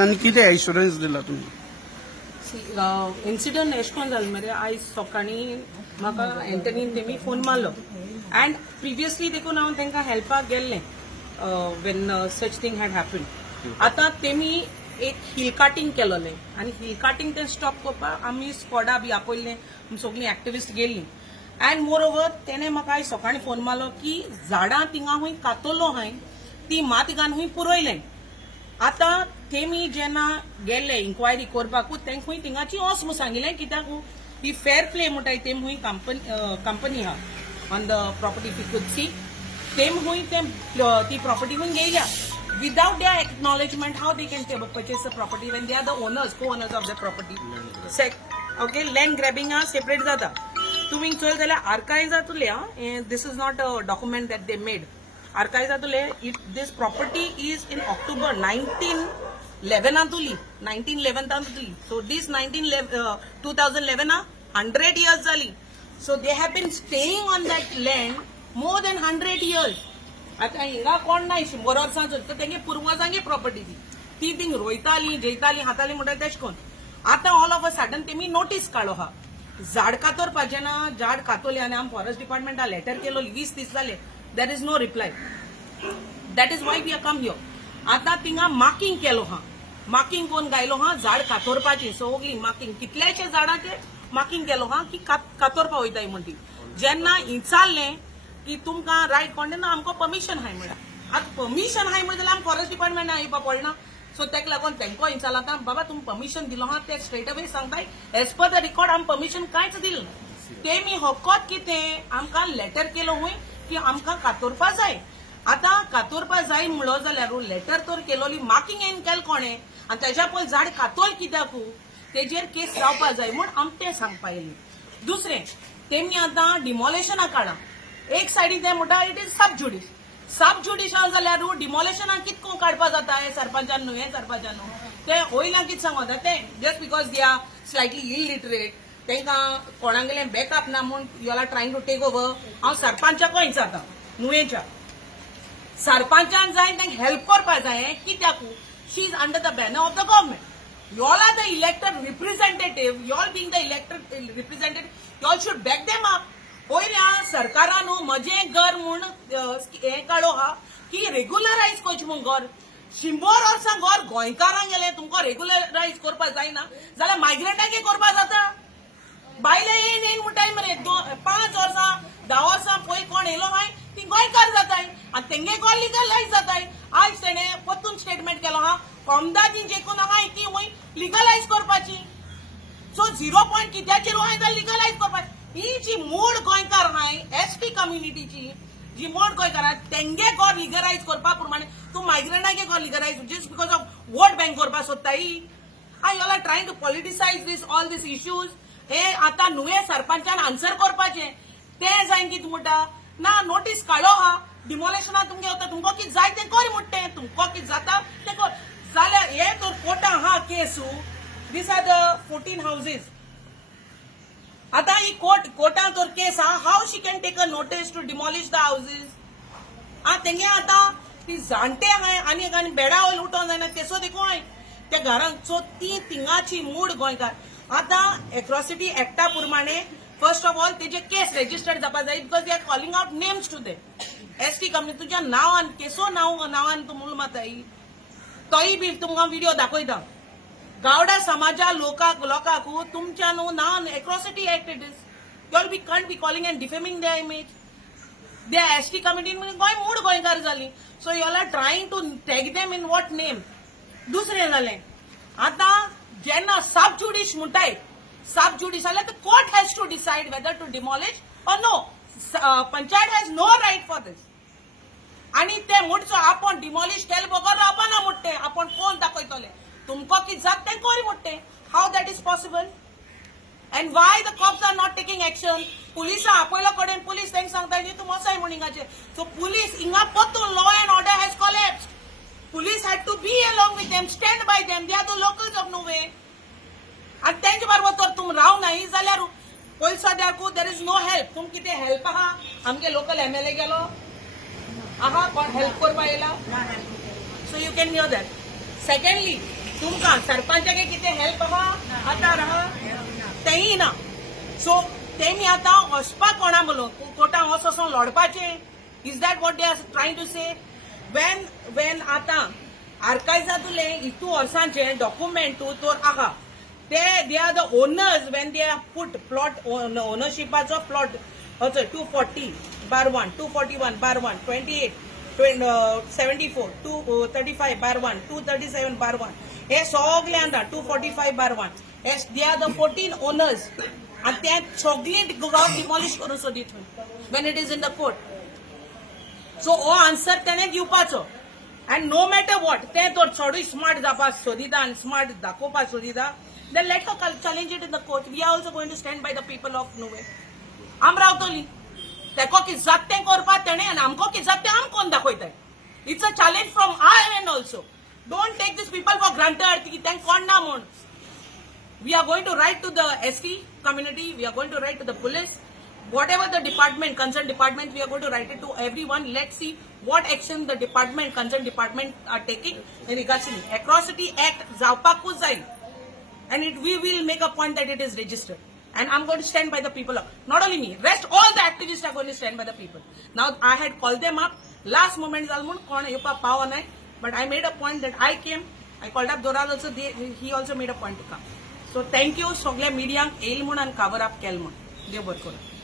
आणि किती इन्शुरन्स दिला तुम्ही? इन्सिडंट एश कोन जालें मरे आयज सकाळीं म्हाका एंटनीन तेमी फोन मारलो अँड प्रिवियसली देखून हांव तांकां हेल्पाक गेल्लें when such thing had happen. आतां तेमी एक हिल काटिंग केलोलें आनी हिल काटिंग तें स्टॉप करपाक आमी स्क्वॉडा बी आपयल्लें, सगळीं एक्टिविस्ट गेलीं अँड मोर ओवर तेणें म्हाका आयज सकाळीं फोन मारलो की झाडां थिंगा हूंय कातोलो हांय ती मात घालून हूंय पुरोयलें. आतां तेमी जेन्ना गेल्ले इन्क्वायरी करपाकूच तेंक हूंय थिंगाची वच म्हूण सांगिल्लें कित्याक ही फेअर प्ले म्हणटाय तेम हूंय कंपनी आहा on the property if you could see तेम हूंय ती प्रॉपर्टी हूंय गेल्या without their acknowledgement how they can purchase the property when they are the owners, co-owners of the property. Okay, land grabbing are separate जाता. तुम्ही चल जाल्यार archives जातले. This is not a document that they made. Archives जातले. This property is in October 1911 आतुली 1911 आतुली. So this 2011 100 years जाली. So they have been staying on that land more than 100 years. आता हिंगा कोण नाही 100 वर्सांचो तर तेंगे पुर्वजांगे प्रॉपर्टी ती थिंग रोयताली जेयताली हाताली म्हणटा तेश कोन. आतां ऑल ऑफ अ सडन तेमी नोटीस काडलो हा झाड कातोरपाचें ना. झाड कातोली आनी आमी फॉरेस्ट डिपार्टमेंटा लेटर केलो 20 दीस जाले. There is no reply. That is why we are come here. आतां थिंगा मार्किंग केलो हा. मार्किंग कोण गायलो हा झाड कातोरपाची सगळी मार्किंग कितल्याशे झाडांचे मार्किंग केलो हा की कातोरपा वयताय म्हणटी. जेन्ना विचारलें की तुमकां रायट कोण ना आमकां परमिशन हाय म्हणा. आतां परमिशन हाय म्हणजे जाल्यार आमी फॉरेस्ट डिपार्टमेंटान येवपा पडना. सो तेका लागून तेंको विचारला आतां बाबा तुमी परमिशन दिलो हा ते स्ट्रेट अवे सांगताय एज पर द रिकॉर्ड आमी परमिशन कांयच दिलें ना. तेमी होकोत कितें आमकां लेटर केलो हूंय की आमकां कातोरपा जाय. आतां कातोरपा जाय म्हणलो जाल्यार लेटर तर केलोली मार्किंग येवन केलें कोणें आनी तेज्या पयलीं झाड कातोल कित्याक तेजेर केस जावपा जाय म्हूण आमी तें सांगपा येयलें. दुसरें तेमी आतां डिमॉलेशना काडा. एक सायडीन ते म्हणटा इट इज सब ज्युडिशियल जाल्यार डिमॉलेशनाक कितको काडपा जाता हे सरपंचान न्हू हे सरपंचान न्हू ते वयल्यान कितें सांगता ते just because they are slightly illiterate तांकां कोणागेलें बॅकअप ना म्हूण you are trying to take over. हांव सरपंचाक विचारता नुयेच्या सरपंचान जाय तांकां हेल्प करपा जाय कित्याक she is under the banner of the government. You all are the elected representative. You all being the elected representative you all should back them up. पयल्या सरकारान म्हजें घर म्हूण हें काडो हा की रेग्युलरायज करचें म्हूण घर 100 वर्सां घर गोंयकारांक गेलें तुमकां रेग्युलरायज करपा जायना जाल्यार मायग्रंटांकय करपा जाता. बायले येन म्हणटाय मरे 5 वर्सां 10 वर्सां पयलीं कोण येयलो हाय ती गोंयकार जाताय आनी तेंगे घर लिगलायज जाताय. आयज तेणें परतून स्टेटमेंट केलो हा कोमदादी जेकून आहाय ती वय लिगलायज करपाची. सो 0 पॉयंट कित्याचेर हाय जाल्यार लिगलायज करपाची. ही जी मूळ गोंयकार हाय एसटी कम्युनिटीची जी मूळ गोंयकार आहाय तेंगे घर लिगलायज करपा प्रमाणे तूं मायग्रंटांगे घर legalise just because of vote bank करपा सोदताय. I you are trying to politicise this all this issues. हे आतां नुये सरपंचान आन्सर करपाचें तें जायन कितें म्हणटा ना नोटीस काडलो हा डिमॉलेशना तुमगे वता तुमकां कितें जाय तें कर म्हणटा तुमकां कितें जाता तें कर जाल्यार हे तर कोर्टां हा केसू. These are the 14 houses. आता ही कोर्टां तर केस हा how she can take a notice to demolish the houses. तेंगे आतां ती जाणटे हाय आनी बेडा वयर उठोवंक जायना तेसो देखून हाय त्या घरांक. सो ती थिंगाची मूळ गोंयकार. आतां एट्रॉसिटी एक्टा प्रमाणे फर्स्ट ऑफ ऑल तेजे केस रेजिस्टर्ड जावपा जाय because they are calling out names to the ST company तुज्या नांवान केसो नांवान तूं मूल माताय तोय बी तुमकां व्हिडिओ दाखयता. गावडा समाजा लोकांक तुमच्या न्हू नांवान atrocity act it is you all be can't be calling and defaming their image. The ST कमिटीन गोंय मूळ गोंयकार जाली. So you all are trying to tag them in what name. दुसरें जालें आतां जेन्ना सब ज्युडिश म्हणटाय सब ज्युडिश जाल्यार the court has to decide whether to demolish or no. Panchayat has no right for this. आनी ते म्हणचो आपण डिमॉलिश केले बगर रावपाना म्हणटे आपण कोण दाखयतले तुमकां कितें जाता तें कर म्हणटे. How that is possible and why the cops are not taking action. पुलिसां आपयलो कडेन पुलीस तांकां सांगता की तूं वसाय म्हण हिंगाचेर. सो पुलीस हिंगा परतून law and order has collapsed. Police had to be along with them stand by them. They are the locals of Nuvem आनी तेंचे बरोबर तर तुम राव नाही जाल्यार पयलीं सद्याकू देर इज नो हेल्प. तुम कितें हेल्प आहा आमगे लोकल MLA गेलो आहा कोण हेल्प करपा येयला. So you can here that. Secondly तुमकां सरपंचागे कितें हेल्प आहा आतां राहा तेंय ना. सो तेमी आतां वचपाक कोणा म्हणून कोर्टान वचोन लढपाचें. Is that what they are trying to say? When आतां आर्कायजांतले इतू वर्सांचे डॉक्युमेंट तर आहा they are the owners when they are put plot ओनरशिपाचो प्लॉट 240/1, 241/1, 28, 74, 235/1, 237/1 हे सगळे आसा 245/1 दे आर द 14 ओनर्स आणि ते सगळे डिमॉलिश करून सोदीत Wien it is in the court. So हो आन्सर तेणे दिवपाचो. अँड नो मॅटर वॉट ते तर चडूय स्मार्ट जावपाक सोदिता आनी स्मार्ट दाखोवपाक सोदिता then let a challenge it in the court. We are also going to stand by the people of Nuvem. आम रावतली तेको कितें जाता तें करपा तेणें आनी आमकां कितें जाता तें आम कोन्न दाखयताय. It's a challenge from I end also. Don't take this people for granted की तें कोणना म्हूण. We are going to write to the ST community, we are going to write to the police, whatever the department, concerned department, we are going to write it to everyone. Let's see what action the department, concerned department are taking in regards to the Atrocity Act जावपाकूच जाय. And we will make a point that it is registered. And I'm going to stand by the people. Not only me, rest all the activists are going to stand by the people. Now I had called them up. Last moment Zalmun, kon yupa power nahi. But I made a point that I came. I called up Doral also. He also made a point to come. So thank you, Sogle Media, Ail Mun and Cover Up Kelmun. Dev Barkora.